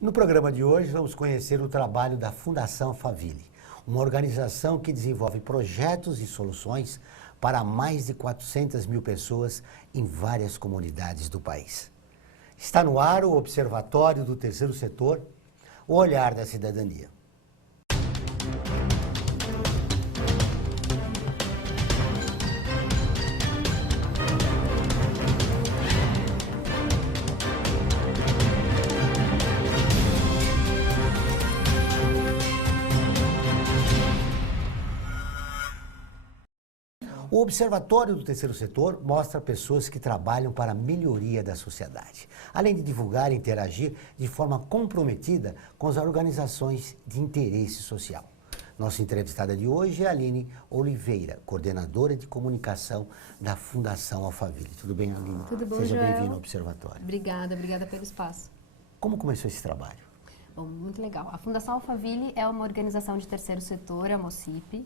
No programa de hoje, vamos conhecer o trabalho da Fundação Alphaville, uma organização que desenvolve projetos e soluções para mais de 400 mil pessoas em várias comunidades do país. Está no ar o Observatório do Terceiro Setor, o olhar da cidadania. O Observatório do Terceiro Setor mostra pessoas que trabalham para a melhoria da sociedade, além de divulgar e interagir de forma comprometida com as organizações de interesse social. Nossa entrevistada de hoje é a Aline Oliveira, coordenadora de comunicação da Fundação Alphaville. Tudo bem, Aline? Tudo bom, Seja Joel. bem-vindo ao Observatório. Obrigada pelo espaço. Como começou esse trabalho? Bom, muito legal. A Fundação Alphaville é uma organização de terceiro setor, a MOCIP.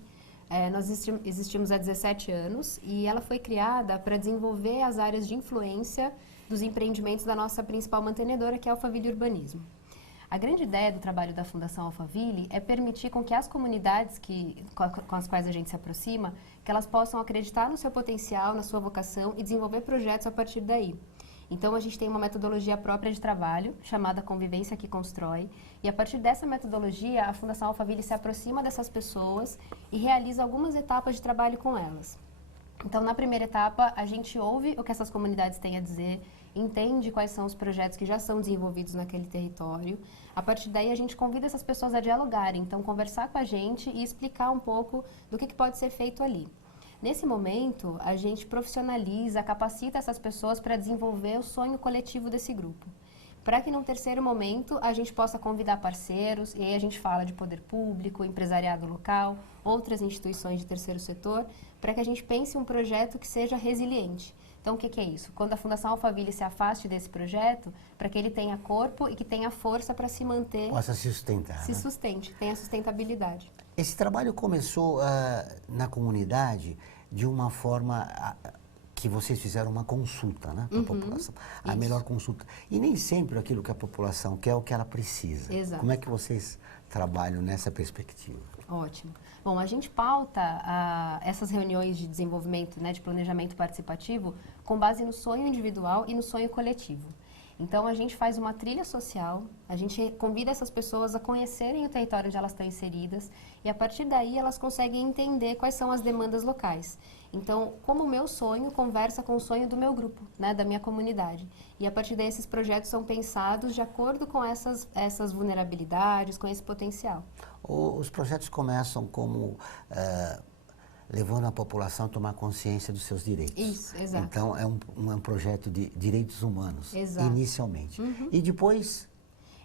Nós existimos há 17 anos e ela foi criada para desenvolver as áreas de influência dos empreendimentos da nossa principal mantenedora, que é a Alphaville Urbanismo. A grande ideia do trabalho da Fundação Alphaville é permitir com que as comunidades com as quais a gente se aproxima, que elas possam acreditar no seu potencial, na sua vocação e desenvolver projetos a partir daí. Então, a gente tem uma metodologia própria de trabalho, chamada Convivência que Constrói, e a partir dessa metodologia, a Fundação Alphaville se aproxima dessas pessoas e realiza algumas etapas de trabalho com elas. Então, na primeira etapa, a gente ouve o que essas comunidades têm a dizer, entende quais são os projetos que já são desenvolvidos naquele território. A partir daí, a gente convida essas pessoas a dialogarem, então, conversar com a gente e explicar um pouco do que pode ser feito ali. Nesse momento, a gente profissionaliza, capacita essas pessoas para desenvolver o sonho coletivo desse grupo. Para que num terceiro momento a gente possa convidar parceiros, e aí a gente fala de poder público, empresariado local, outras instituições de terceiro setor, para que a gente pense um projeto que seja resiliente. Então, o que é isso? Quando a Fundação Alphaville se afaste desse projeto, para que ele tenha corpo e que tenha força para se manter, Possa se sustentar. se sustente, tenha sustentabilidade. Esse trabalho começou na comunidade de uma forma que vocês fizeram uma consulta, né, para a população. A Isso. melhor consulta. E nem sempre aquilo que a população quer é o que ela precisa. Exato. Como é que vocês trabalham nessa perspectiva? Ótimo. Bom, a gente pauta essas reuniões de desenvolvimento, né, de planejamento participativo com base no sonho individual e no sonho coletivo. Então, a gente faz uma trilha social, a gente convida essas pessoas a conhecerem o território onde elas estão inseridas e, a partir daí, elas conseguem entender quais são as demandas locais. Então, como o meu sonho conversa com o sonho do meu grupo, né, da minha comunidade. E, a partir daí, esses projetos são pensados de acordo com essas vulnerabilidades, com esse potencial. Os projetos começam como levando a população a tomar consciência dos seus direitos. Isso, exato. Então, é um projeto de direitos humanos, Exato. inicialmente. E depois...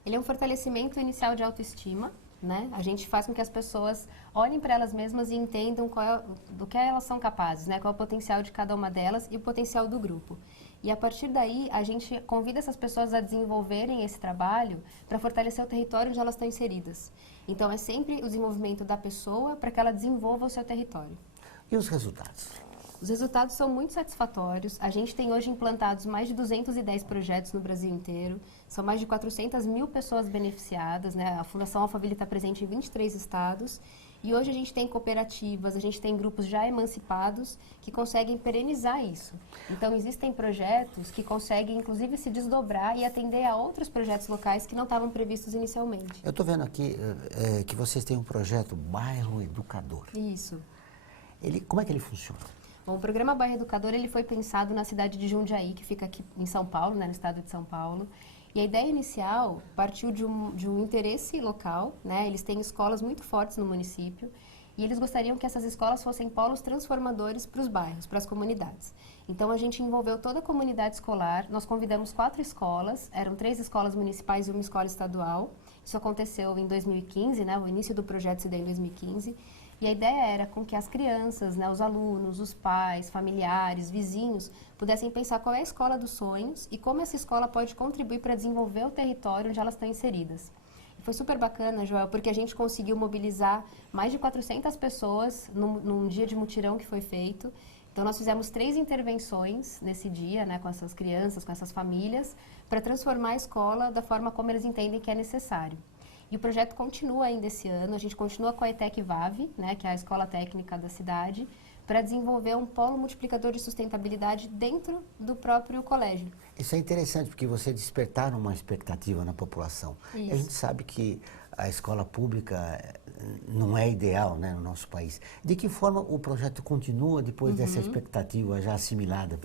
Ele é um fortalecimento inicial de autoestima, né? A gente faz com que as pessoas olhem para elas mesmas e entendam do que elas são capazes, né? Qual é o potencial de cada uma delas e o potencial do grupo. E a partir daí, a gente convida essas pessoas a desenvolverem esse trabalho para fortalecer o território onde elas estão inseridas. Então, é sempre o desenvolvimento da pessoa para que ela desenvolva o seu território. E os resultados? Os resultados são muito satisfatórios. A gente tem hoje implantados mais de 210 projetos no Brasil inteiro. São mais de 400 mil pessoas beneficiadas, né? A Fundação Alphaville está presente em 23 estados. E hoje a gente tem cooperativas, a gente tem grupos já emancipados que conseguem perenizar isso. Então, existem projetos que conseguem, inclusive, se desdobrar e atender a outros projetos locais que não estavam previstos inicialmente. Eu estou vendo aqui que vocês têm um projeto Bairro Educador. Isso. Como é que ele funciona? Bom, o programa Bairro Educador ele foi pensado na cidade de Jundiaí, que fica aqui em São Paulo, né, no estado de São Paulo. E a ideia inicial partiu de um interesse local, né? Eles têm escolas muito fortes no município e eles gostariam que essas escolas fossem polos transformadores para os bairros, para as comunidades. Então, a gente envolveu toda a comunidade escolar, nós convidamos 4 escolas, eram 3 escolas municipais e uma escola estadual. Isso aconteceu em 2015, né? O início do projeto se deu em 2015. E a ideia era com que as crianças, né, os alunos, os pais, familiares, vizinhos, pudessem pensar qual é a escola dos sonhos e como essa escola pode contribuir para desenvolver o território onde elas estão inseridas. E foi super bacana, Joel, porque a gente conseguiu mobilizar mais de 400 pessoas num dia de mutirão que foi feito. Então, nós fizemos 3 intervenções nesse dia, né, com essas crianças, com essas famílias, para transformar a escola da forma como eles entendem que é necessário. E o projeto continua ainda esse ano, a gente continua com a ETEC VAV, né, que é a escola técnica da cidade, para desenvolver um polo multiplicador de sustentabilidade dentro do próprio colégio. Isso é interessante, porque você despertaram uma expectativa na população. Isso. A gente sabe que a escola pública não é ideal, né, no nosso país. De que forma o projeto continua depois dessa expectativa já assimilada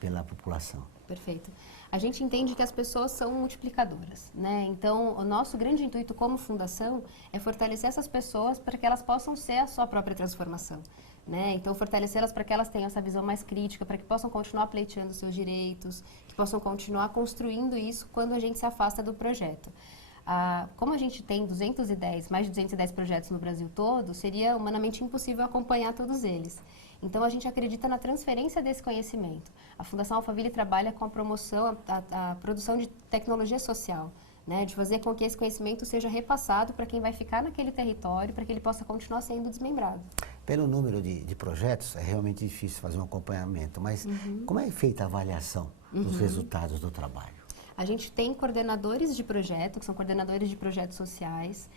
pela população? Perfeito. A gente entende que as pessoas são multiplicadoras, né? Então, o nosso grande intuito como fundação é fortalecer essas pessoas para que elas possam ser a sua própria transformação, né? Então, fortalecê-las para que elas tenham essa visão mais crítica, para que possam continuar pleiteando seus direitos, que possam continuar construindo isso quando a gente se afasta do projeto. Como a gente tem mais de 210 projetos no Brasil todo, seria humanamente impossível acompanhar todos eles. Então, a gente acredita na transferência desse conhecimento. A Fundação Alphaville trabalha com a promoção, a produção de tecnologia social, né, de fazer com que esse conhecimento seja repassado para quem vai ficar naquele território, para que ele possa continuar sendo desmembrado. Pelo número de projetos, é realmente difícil fazer um acompanhamento, mas como é feita a avaliação dos resultados do trabalho? A gente tem coordenadores de projeto, que são coordenadores de projetos sociais,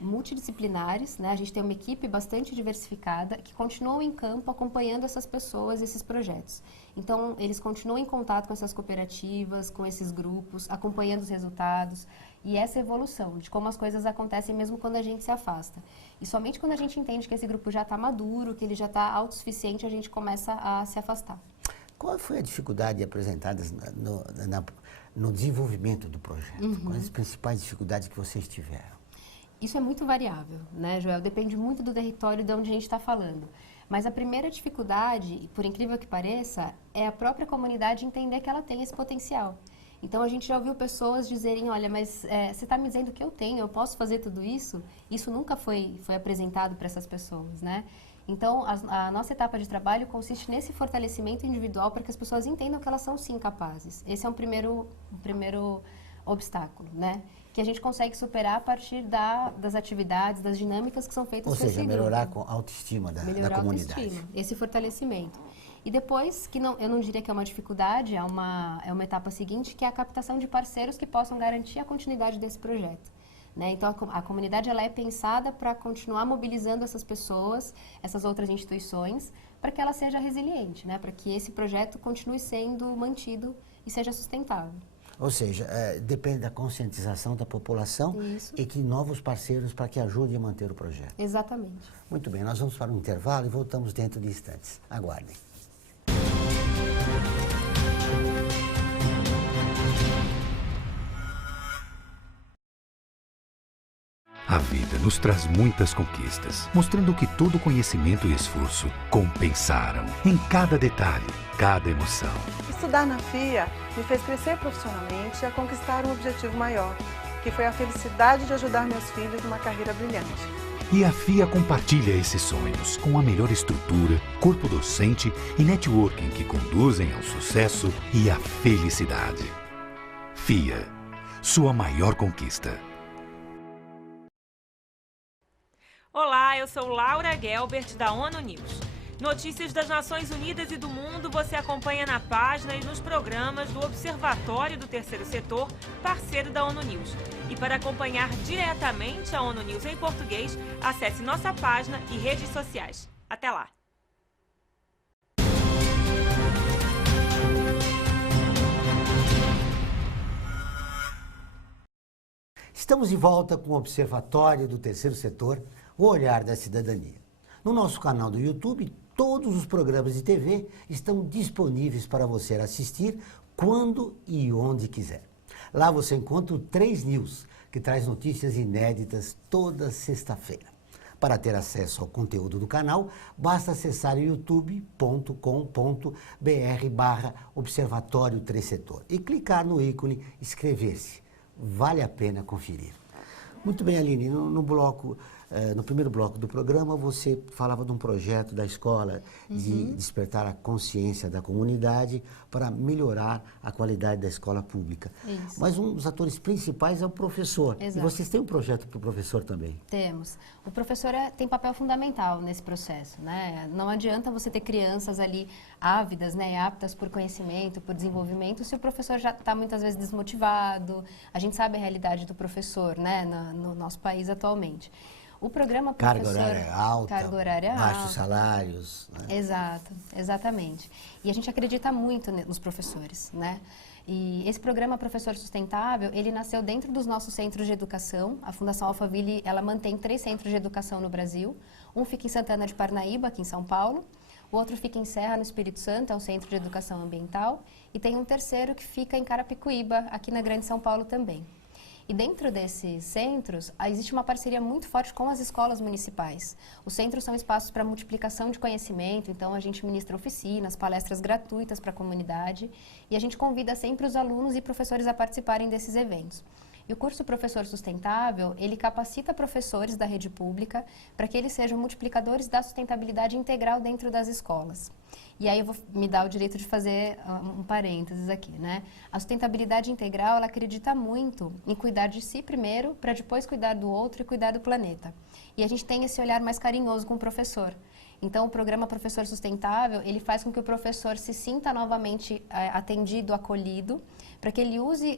multidisciplinares, né? A gente tem uma equipe bastante diversificada que continuam em campo acompanhando essas pessoas, esses projetos. Então, eles continuam em contato com essas cooperativas, com esses grupos, acompanhando os resultados e essa evolução de como as coisas acontecem mesmo quando a gente se afasta. E somente quando a gente entende que esse grupo já está maduro, que ele já está autossuficiente, a gente começa a se afastar. Qual foi a dificuldade apresentada no desenvolvimento do projeto? Quais as principais dificuldades que vocês tiveram? Isso é muito variável, né, Joel? Depende muito do território de onde a gente está falando. Mas a primeira dificuldade, por incrível que pareça, é a própria comunidade entender que ela tem esse potencial. Então, a gente já ouviu pessoas dizerem, olha, mas você está me dizendo que eu tenho, eu posso fazer tudo isso? Isso nunca foi apresentado para essas pessoas, né? Então, a nossa etapa de trabalho consiste nesse fortalecimento individual para que as pessoas entendam que elas são sim capazes. Esse é um primeiro obstáculo, né? Que a gente consegue superar a partir das atividades, das dinâmicas que são feitas por esse grupo. Ou seja, melhorar a autoestima da comunidade. Melhorar a autoestima, esse fortalecimento. E depois, que eu não diria que é uma dificuldade, é uma etapa seguinte, que é a captação de parceiros que possam garantir a continuidade desse projeto. Né? Então, a comunidade ela é pensada para continuar mobilizando essas pessoas, essas outras instituições, para que ela seja resiliente, né? Para que esse projeto continue sendo mantido e seja sustentável. Ou seja, depende da conscientização da população e que novos parceiros para que ajudem a manter o projeto. Exatamente. Muito bem, nós vamos para um intervalo e voltamos dentro de instantes. Aguardem. A vida nos traz muitas conquistas, mostrando que todo conhecimento e esforço compensaram em cada detalhe, cada emoção. Estudar na FIA me fez crescer profissionalmente e a conquistar um objetivo maior, que foi a felicidade de ajudar meus filhos numa carreira brilhante. E a FIA compartilha esses sonhos com a melhor estrutura, corpo docente e networking que conduzem ao sucesso e à felicidade. FIA, sua maior conquista. Olá, eu sou Laura Gelbert, da ONU News. Notícias das Nações Unidas e do mundo você acompanha na página e nos programas do Observatório do Terceiro Setor, parceiro da ONU News. E para acompanhar diretamente a ONU News em português, acesse nossa página e redes sociais. Até lá! Estamos de volta com o Observatório do Terceiro Setor, o Olhar da Cidadania. No nosso canal do YouTube, todos os programas de TV estão disponíveis para você assistir quando e onde quiser. Lá você encontra o 3 News, que traz notícias inéditas toda sexta-feira. Para ter acesso ao conteúdo do canal, basta acessar youtube.com.br/Observatório 3 Setor e clicar no ícone inscrever-se. Vale a pena conferir. Muito bem, Aline, no bloco no primeiro bloco do programa, você falava de um projeto da escola de despertar a consciência da comunidade para melhorar a qualidade da escola pública. Isso. Mas um dos atores principais é o professor. Exato. E vocês têm um projeto para o professor também. Temos. O professor tem papel fundamental nesse processo, né? Não adianta você ter crianças ali ávidas, né, aptas por conhecimento, por desenvolvimento, se o professor já está muitas vezes desmotivado. A gente sabe a realidade do professor, né, no nosso país atualmente. O programa Carga professor, horária alta, carga horária baixos alta. salários. Né? Exato, exatamente. E a gente acredita muito nos professores, né? E esse programa Professor Sustentável, ele nasceu dentro dos nossos centros de educação. A Fundação Alphaville, ela mantém 3 centros de educação no Brasil. Um fica em Santana de Parnaíba, aqui em São Paulo. O outro fica em Serra, no Espírito Santo, é um centro de educação ambiental. E tem um terceiro que fica em Carapicuíba, aqui na Grande São Paulo também. E dentro desses centros, existe uma parceria muito forte com as escolas municipais. Os centros são espaços para multiplicação de conhecimento, então a gente ministra oficinas, palestras gratuitas para a comunidade e a gente convida sempre os alunos e professores a participarem desses eventos. E o curso Professor Sustentável, ele capacita professores da rede pública para que eles sejam multiplicadores da sustentabilidade integral dentro das escolas. E aí eu vou me dar o direito de fazer um parênteses aqui, né? A sustentabilidade integral, ela acredita muito em cuidar de si primeiro, para depois cuidar do outro e cuidar do planeta. E a gente tem esse olhar mais carinhoso com o professor. Então, o programa Professor Sustentável, ele faz com que o professor se sinta novamente atendido, acolhido, para que ele use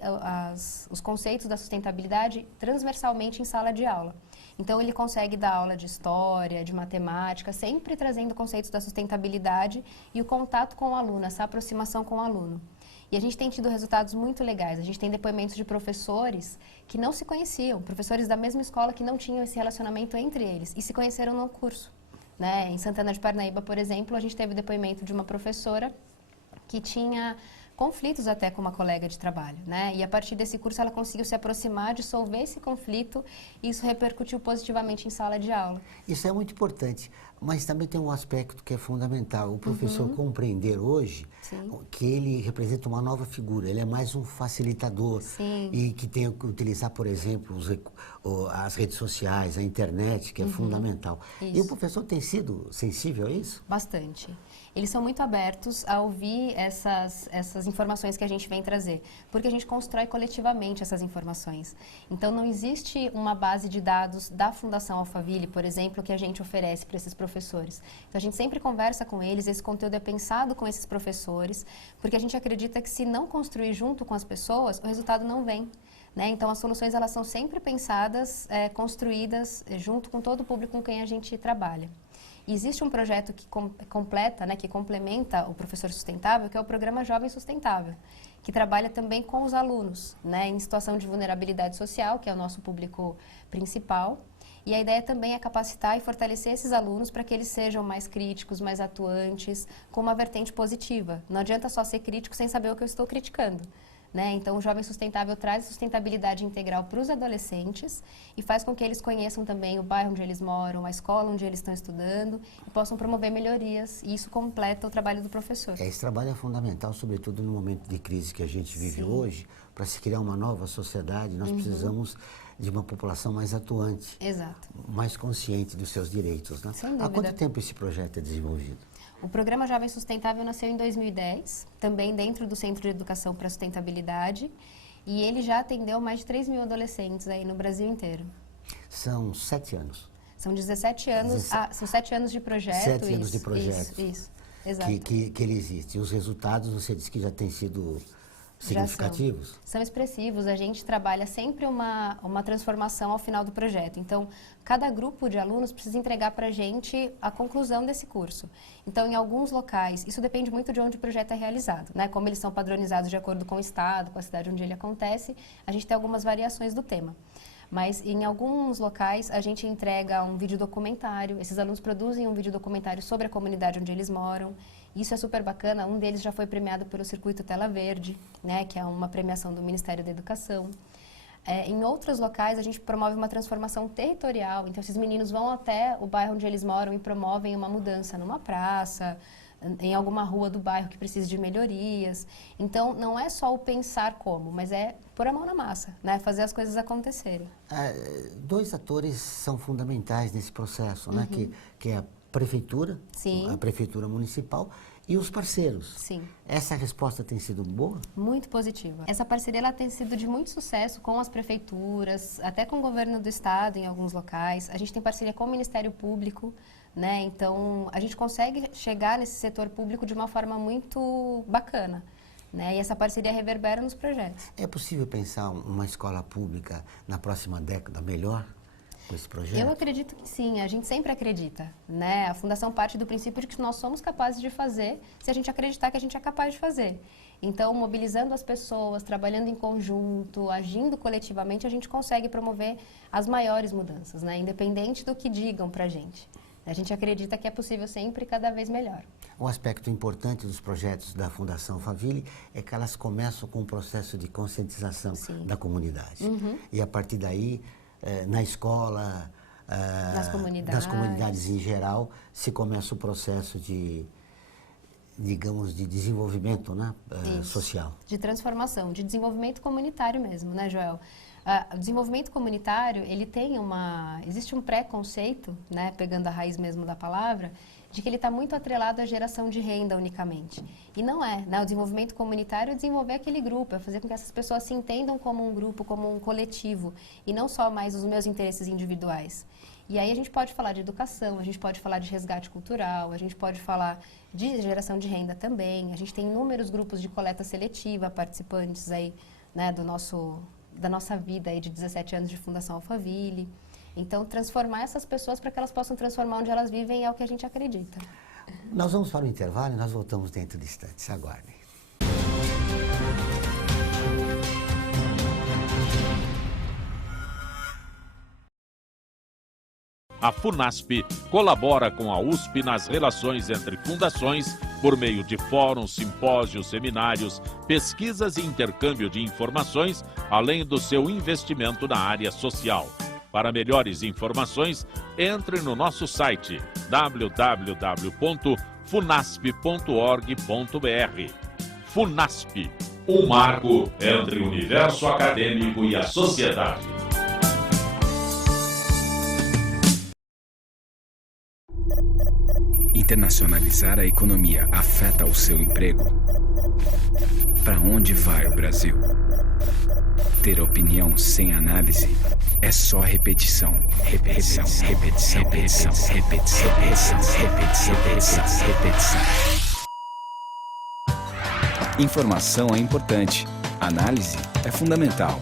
os conceitos da sustentabilidade transversalmente em sala de aula. Então, ele consegue dar aula de história, de matemática, sempre trazendo conceitos da sustentabilidade e o contato com o aluno, essa aproximação com o aluno. E a gente tem tido resultados muito legais. A gente tem depoimentos de professores que não se conheciam, professores da mesma escola que não tinham esse relacionamento entre eles e se conheceram no curso. Né? Em Santana de Parnaíba, por exemplo, a gente teve depoimento de uma professora que tinha conflitos até com uma colega de trabalho, né? E a partir desse curso ela conseguiu se aproximar, dissolver esse conflito e isso repercutiu positivamente em sala de aula. Isso é muito importante, mas também tem um aspecto que é fundamental. O professor compreender hoje que ele representa uma nova figura, ele é mais um facilitador. Sim. E que tem que utilizar, por exemplo, as redes sociais, a internet, que é fundamental. Isso. E o professor tem sido sensível a isso? Bastante. Eles são muito abertos a ouvir essas informações que a gente vem trazer, porque a gente constrói coletivamente essas informações. Então, não existe uma base de dados da Fundação Alphaville, por exemplo, que a gente oferece para esses professores. Então, a gente sempre conversa com eles, esse conteúdo é pensado com esses professores, porque a gente acredita que se não construir junto com as pessoas, o resultado não vem. Né? Então, as soluções elas são sempre pensadas, construídas junto com todo o público com quem a gente trabalha. E existe um projeto que completa, né, que complementa o Professor Sustentável, que é o Programa Jovem Sustentável, que trabalha também com os alunos, né, em situação de vulnerabilidade social, que é o nosso público principal. E a ideia também é capacitar e fortalecer esses alunos para que eles sejam mais críticos, mais atuantes, com uma vertente positiva. Não adianta só ser crítico sem saber o que eu estou criticando. Né? Então, o Jovem Sustentável traz sustentabilidade integral para os adolescentes e faz com que eles conheçam também o bairro onde eles moram, a escola onde eles estão estudando e possam promover melhorias. E isso completa o trabalho do professor. Esse trabalho é fundamental, sobretudo no momento de crise que a gente vive hoje. Para se criar uma nova sociedade, nós precisamos de uma população mais atuante, Exato. mais consciente dos seus direitos. Né? Sem dúvida. Há quanto tempo esse projeto é desenvolvido? O Programa Jovem Sustentável nasceu em 2010, também dentro do Centro de Educação para a Sustentabilidade, e ele já atendeu mais de 3 mil adolescentes aí no Brasil inteiro. São 7 anos. São 17 anos, são 7 anos de projeto. 7 anos de projeto. Isso, exato. Que ele existe. E os resultados, você disse que já têm sido significativos? São expressivos. A gente trabalha sempre uma transformação ao final do projeto. Então, cada grupo de alunos precisa entregar para a gente a conclusão desse curso. Então, em alguns locais, isso depende muito de onde o projeto é realizado, né? Como eles são padronizados de acordo com o estado, com a cidade onde ele acontece, a gente tem algumas variações do tema. Mas em alguns locais a gente entrega um vídeo documentário, esses alunos produzem um vídeo documentário sobre a comunidade onde eles moram. Isso é super bacana, um deles já foi premiado pelo Circuito Tela Verde, né, que é uma premiação do Ministério da Educação. Em outros locais a gente promove uma transformação territorial, então esses meninos vão até o bairro onde eles moram e promovem uma mudança numa praça, em alguma rua do bairro que precisa de melhorias. Então, não é só o pensar como, mas é pôr a mão na massa, né? Fazer as coisas acontecerem. Dois atores são fundamentais nesse processo, né? Que é a prefeitura, Sim. a prefeitura municipal e os parceiros. Sim. Essa resposta tem sido boa? Muito positiva. Essa parceria ela tem sido de muito sucesso com as prefeituras, até com o governo do estado em alguns locais. A gente tem parceria com o Ministério Público, né? Então, a gente consegue chegar nesse setor público de uma forma muito bacana, né? E essa parceria reverbera nos projetos. É possível pensar uma escola pública na próxima década melhor com esse projeto? Eu acredito que sim, a gente sempre acredita, né? A Fundação parte do princípio de que nós somos capazes de fazer se a gente acreditar que a gente é capaz de fazer. Então, mobilizando as pessoas, trabalhando em conjunto, agindo coletivamente, a gente consegue promover as maiores mudanças, né? Independente do que digam pra gente. A gente acredita que é possível sempre e cada vez melhor. Um aspecto importante dos projetos da Fundação Alphaville é que elas começam com um processo de conscientização da comunidade. E a partir daí, na escola, nas comunidades em geral, se começa o processo de, digamos, de desenvolvimento, né, social. De transformação, de desenvolvimento comunitário mesmo, né, Joel? O desenvolvimento comunitário, ele tem existe um preconceito, né, pegando a raiz mesmo da palavra, de que ele está muito atrelado à geração de renda unicamente. E não é, né? O desenvolvimento comunitário é desenvolver aquele grupo, é fazer com que essas pessoas se entendam como um grupo, como um coletivo, e não só mais os meus interesses individuais. E aí a gente pode falar de educação, a gente pode falar de resgate cultural, a gente pode falar de geração de renda também, a gente tem inúmeros grupos de coleta seletiva, participantes aí, né, da nossa vida aí de 17 anos de Fundação Alphaville. Então, transformar essas pessoas para que elas possam transformar onde elas vivem é o que a gente acredita. Nós vamos para o intervalo e nós voltamos dentro de instantes. Aguardem. A FUNASP colabora com a USP nas relações entre fundações por meio de fóruns, simpósios, seminários, pesquisas e intercâmbio de informações, além do seu investimento na área social. Para melhores informações, entre no nosso site www.funasp.org.br. FUNASP, um marco entre o universo acadêmico e a sociedade. Internacionalizar a economia afeta o seu emprego? Para onde vai o Brasil? Ter opinião sem análise é só repetição. Repetição, repetição, repetição, repetição, repetição, repetição, repetição, repetição. Informação é importante. Análise é fundamental.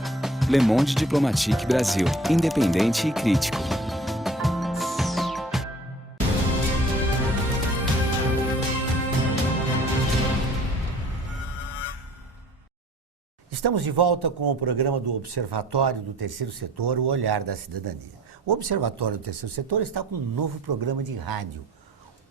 Le Monde Diplomatique Brasil. Independente e crítico. Estamos de volta com o programa do Observatório do Terceiro Setor, o Olhar da Cidadania. O Observatório do Terceiro Setor está com um novo programa de rádio,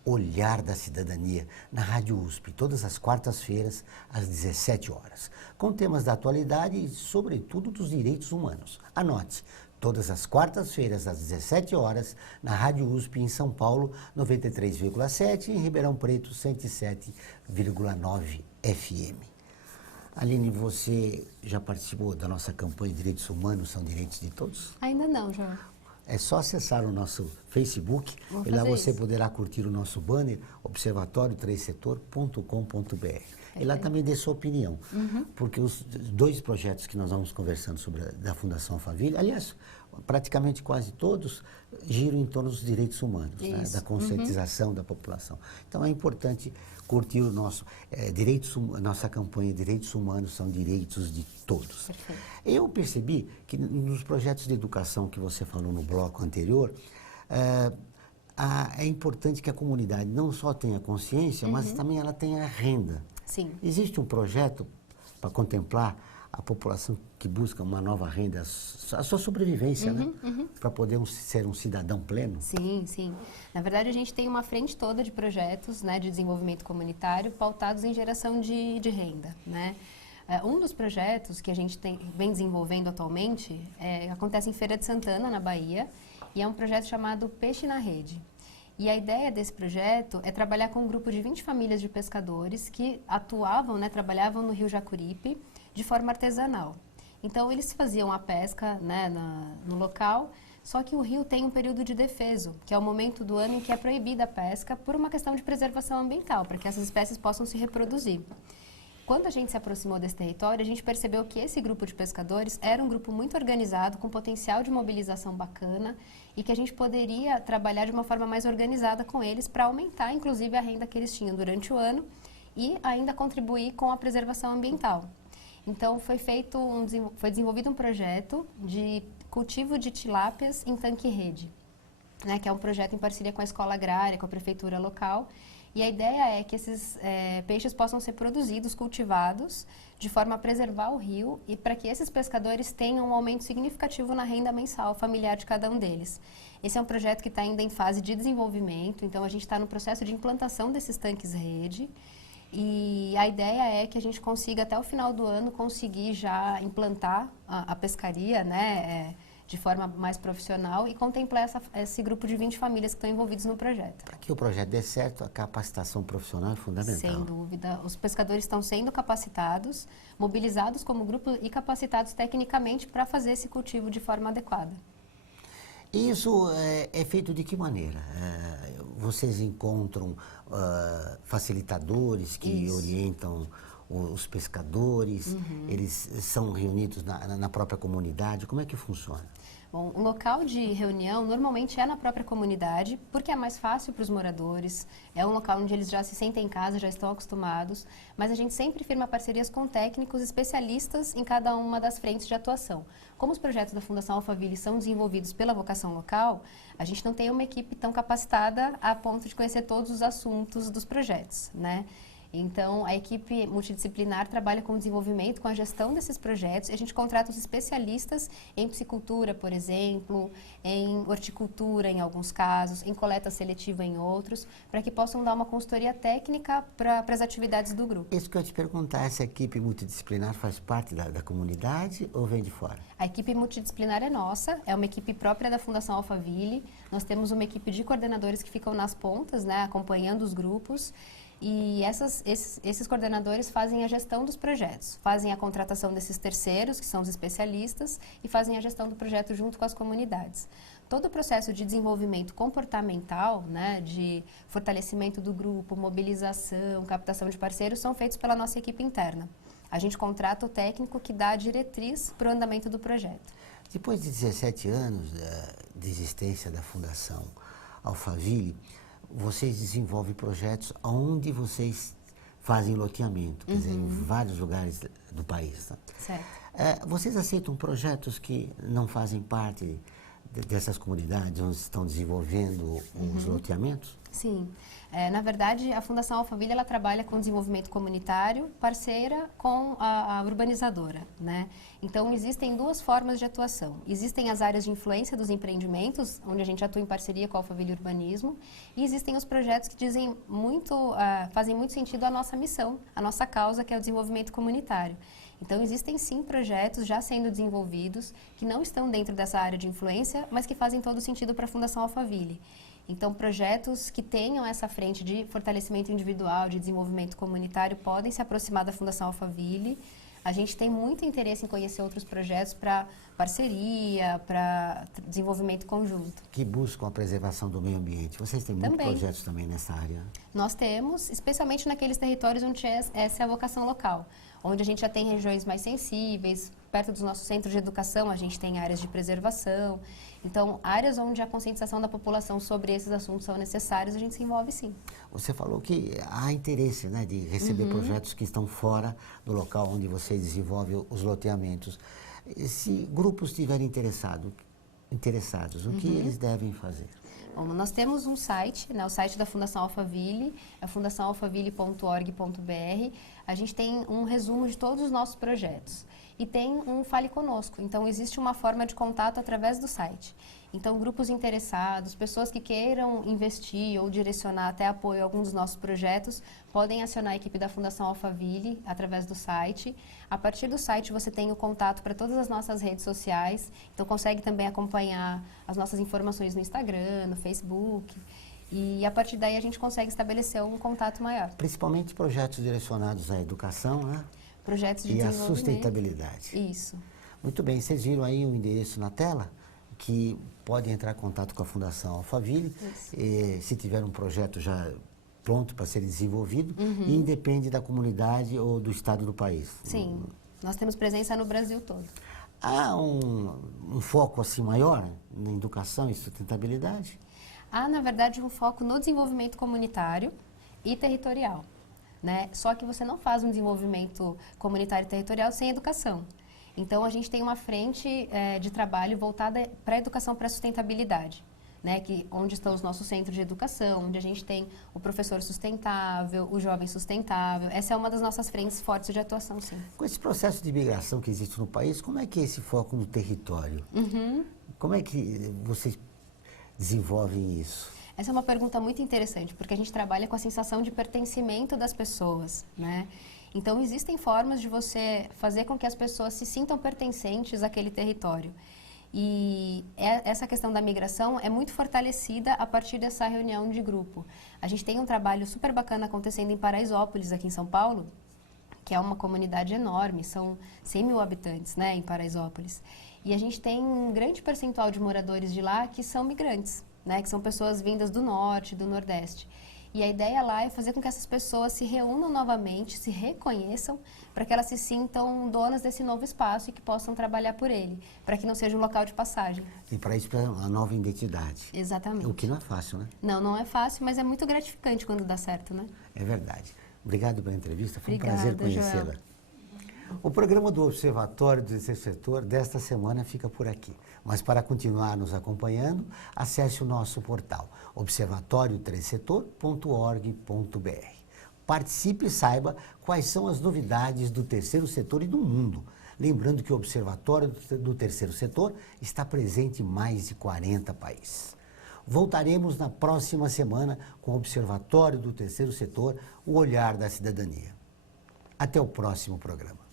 Olhar da Cidadania, na Rádio USP, todas as quartas-feiras, às 17 horas, com temas da atualidade e, sobretudo, dos direitos humanos. Anote, todas as quartas-feiras, às 17 horas, na Rádio USP, em São Paulo, 93,7 e em Ribeirão Preto, 107,9 FM. Aline, você já participou da nossa campanha de Direitos Humanos São Direitos de Todos? Ainda não, João. É só acessar o nosso Facebook e lá você poderá curtir o nosso banner observatório3setor.com.br. E lá também dê sua opinião, porque os dois projetos que nós vamos conversando sobre da Fundação Alphaville, aliás, praticamente quase todos giram em torno dos direitos humanos, né, da conscientização da população. Então é importante curtir o nosso nossa campanha Direitos Humanos São Direitos de Todos. Perfeito. Eu percebi que nos projetos de educação que você falou no bloco anterior, é importante que a comunidade não só tenha consciência, mas também ela tenha renda. Sim. Existe um projeto para contemplar a população que busca uma nova renda, a sua sobrevivência, né? Para poder ser um cidadão pleno? Sim, sim. Na verdade, a gente tem uma frente toda de projetos, né, de desenvolvimento comunitário pautados em geração de renda, né? Um dos projetos que a gente vem desenvolvendo atualmente acontece em Feira de Santana, na Bahia, e é um projeto chamado Peixe na Rede. E a ideia desse projeto é trabalhar com um grupo de 20 famílias de pescadores que atuavam, né, trabalhavam no Rio Jacuípe de forma artesanal. Então, eles faziam a pesca, né, no local, só que o rio tem um período de defeso, que é o momento do ano em que é proibida a pesca por uma questão de preservação ambiental, para que essas espécies possam se reproduzir. Quando a gente se aproximou desse território, a gente percebeu que esse grupo de pescadores era um grupo muito organizado, com potencial de mobilização bacana, e que a gente poderia trabalhar de uma forma mais organizada com eles para aumentar, inclusive, a renda que eles tinham durante o ano e ainda contribuir com a preservação ambiental. Então, foi desenvolvido um projeto de cultivo de tilápias em tanque-rede, né, que é um projeto em parceria com a escola agrária, com a prefeitura local. E a ideia é que esses peixes possam ser produzidos, cultivados, de forma a preservar o rio e para que esses pescadores tenham um aumento significativo na renda mensal familiar de cada um deles. Esse é um projeto que está ainda em fase de desenvolvimento, então a gente está no processo de implantação desses tanques-rede. E a ideia é que a gente consiga, até o final do ano, conseguir já implantar a pescaria, né, de forma mais profissional e contemplar esse grupo de 20 famílias que estão envolvidos no projeto. Para que o projeto dê certo, a capacitação profissional é fundamental. Sem dúvida. Os pescadores estão sendo capacitados, mobilizados como grupo e capacitados tecnicamente para fazer esse cultivo de forma adequada. E isso é feito de que maneira? Vocês encontram facilitadores que orientam os pescadores? Eles são reunidos na própria comunidade? Como é que funciona? Bom, o local de reunião normalmente é na própria comunidade, porque é mais fácil para os moradores, é um local onde eles já se sentem em casa, já estão acostumados, mas a gente sempre firma parcerias com técnicos especialistas em cada uma das frentes de atuação. Como os projetos da Fundação Alphaville são desenvolvidos pela vocação local, a gente não tem uma equipe tão capacitada a ponto de conhecer todos os assuntos dos projetos, né? Então, a equipe multidisciplinar trabalha com o desenvolvimento, com a gestão desses projetos. E a gente contrata os especialistas em piscicultura, por exemplo, em horticultura, em alguns casos, em coleta seletiva, em outros, para que possam dar uma consultoria técnica para as atividades do grupo. Isso que eu ia te perguntar, essa equipe multidisciplinar faz parte da comunidade ou vem de fora? A equipe multidisciplinar é nossa, é uma equipe própria da Fundação Alphaville. Nós temos uma equipe de coordenadores que ficam nas pontas, né, acompanhando os grupos. E esses coordenadores fazem a gestão dos projetos, fazem a contratação desses terceiros, que são os especialistas, e fazem a gestão do projeto junto com as comunidades. Todo o processo de desenvolvimento comportamental, né, de fortalecimento do grupo, mobilização, captação de parceiros, são feitos pela nossa equipe interna. A gente contrata o técnico que dá a diretriz para o andamento do projeto. Depois de 17 anos de existência da Fundação Alphaville, vocês desenvolvem projetos onde vocês fazem loteamento, quer dizer, em vários lugares do país. Tá? Certo. Vocês aceitam projetos que não fazem parte dessas comunidades onde estão desenvolvendo os loteamentos? Sim. Na verdade, a Fundação Alphaville ela trabalha com desenvolvimento comunitário, parceira com a urbanizadora, né? Então, existem duas formas de atuação. Existem as áreas de influência dos empreendimentos, onde a gente atua em parceria com a Alphaville Urbanismo, e existem os projetos que fazem muito sentido à nossa missão, à nossa causa, que é o desenvolvimento comunitário. Então, existem sim projetos já sendo desenvolvidos que não estão dentro dessa área de influência, mas que fazem todo sentido para a Fundação Alphaville. Então, projetos que tenham essa frente de fortalecimento individual, de desenvolvimento comunitário, podem se aproximar da Fundação Alphaville. A gente tem muito interesse em conhecer outros projetos para parceria, para desenvolvimento conjunto. Que buscam a preservação do meio ambiente. Vocês têm muitos projetos também nessa área? Nós temos, especialmente naqueles territórios onde essa é a vocação local, onde a gente já tem regiões mais sensíveis, perto dos nossos centros de educação, a gente tem áreas de preservação. Então, áreas onde a conscientização da população sobre esses assuntos são necessárias, a gente se envolve sim. Você falou que há interesse, né, de receber projetos que estão fora do local onde você desenvolve os loteamentos. Se grupos estiverem interessados, o que eles devem fazer? Bom, nós temos um site, né, o site da Fundação Alphaville, é fundaçãoalphaville.org.br. A gente tem um resumo de todos os nossos projetos. E tem um Fale Conosco, então existe uma forma de contato através do site. Então, grupos interessados, pessoas que queiram investir ou direcionar até apoio a algum dos nossos projetos, podem acionar a equipe da Fundação Alphaville através do site. A partir do site, você tem o contato para todas as nossas redes sociais, então consegue também acompanhar as nossas informações no Instagram, no Facebook. E a partir daí a gente consegue estabelecer um contato maior. Principalmente projetos direcionados à educação, né? Projetos de E à desenvolvimento. sustentabilidade. Isso. Muito bem, vocês viram aí o endereço na tela, que pode entrar em contato com a Fundação Alphaville, se tiver um projeto já pronto para ser desenvolvido, e independe da comunidade ou do estado do país. Sim, nós temos presença no Brasil todo. Há um foco assim maior na educação e sustentabilidade? Há, na verdade, um foco no desenvolvimento comunitário e territorial, né? Só que você não faz um desenvolvimento comunitário e territorial sem educação. Então, a gente tem uma frente de trabalho voltada para a educação para a sustentabilidade, né? Onde estão os nossos centros de educação, onde a gente tem o professor sustentável, o jovem sustentável. Essa é uma das nossas frentes fortes de atuação, sim. Com esse processo de migração que existe no país, como é que é esse foco no território? Como é que vocês desenvolvem isso? Essa é uma pergunta muito interessante, porque a gente trabalha com a sensação de pertencimento das pessoas, né? Então, existem formas de você fazer com que as pessoas se sintam pertencentes àquele território. E essa questão da migração é muito fortalecida a partir dessa reunião de grupo. A gente tem um trabalho super bacana acontecendo em Paraisópolis, aqui em São Paulo, que é uma comunidade enorme, são 100 mil habitantes, né, em Paraisópolis. E a gente tem um grande percentual de moradores de lá que são migrantes, né, que são pessoas vindas do norte, do nordeste. E a ideia lá é fazer com que essas pessoas se reúnam novamente, se reconheçam, para que elas se sintam donas desse novo espaço e que possam trabalhar por ele, para que não seja um local de passagem. E para isso, para a nova identidade. Exatamente. O que não é fácil, né? Não, não é fácil, mas é muito gratificante quando dá certo, né? É verdade. Obrigado pela entrevista, foi Obrigada, um prazer conhecê-la. O programa do Observatório do Terceiro Setor desta semana fica por aqui. Mas para continuar nos acompanhando, acesse o nosso portal observatorioterceirsetor.org.br. Participe e saiba quais são as novidades do terceiro setor e do mundo. Lembrando que o Observatório do Terceiro Setor está presente em mais de 40 países. Voltaremos na próxima semana com o Observatório do Terceiro Setor, o olhar da cidadania. Até o próximo programa.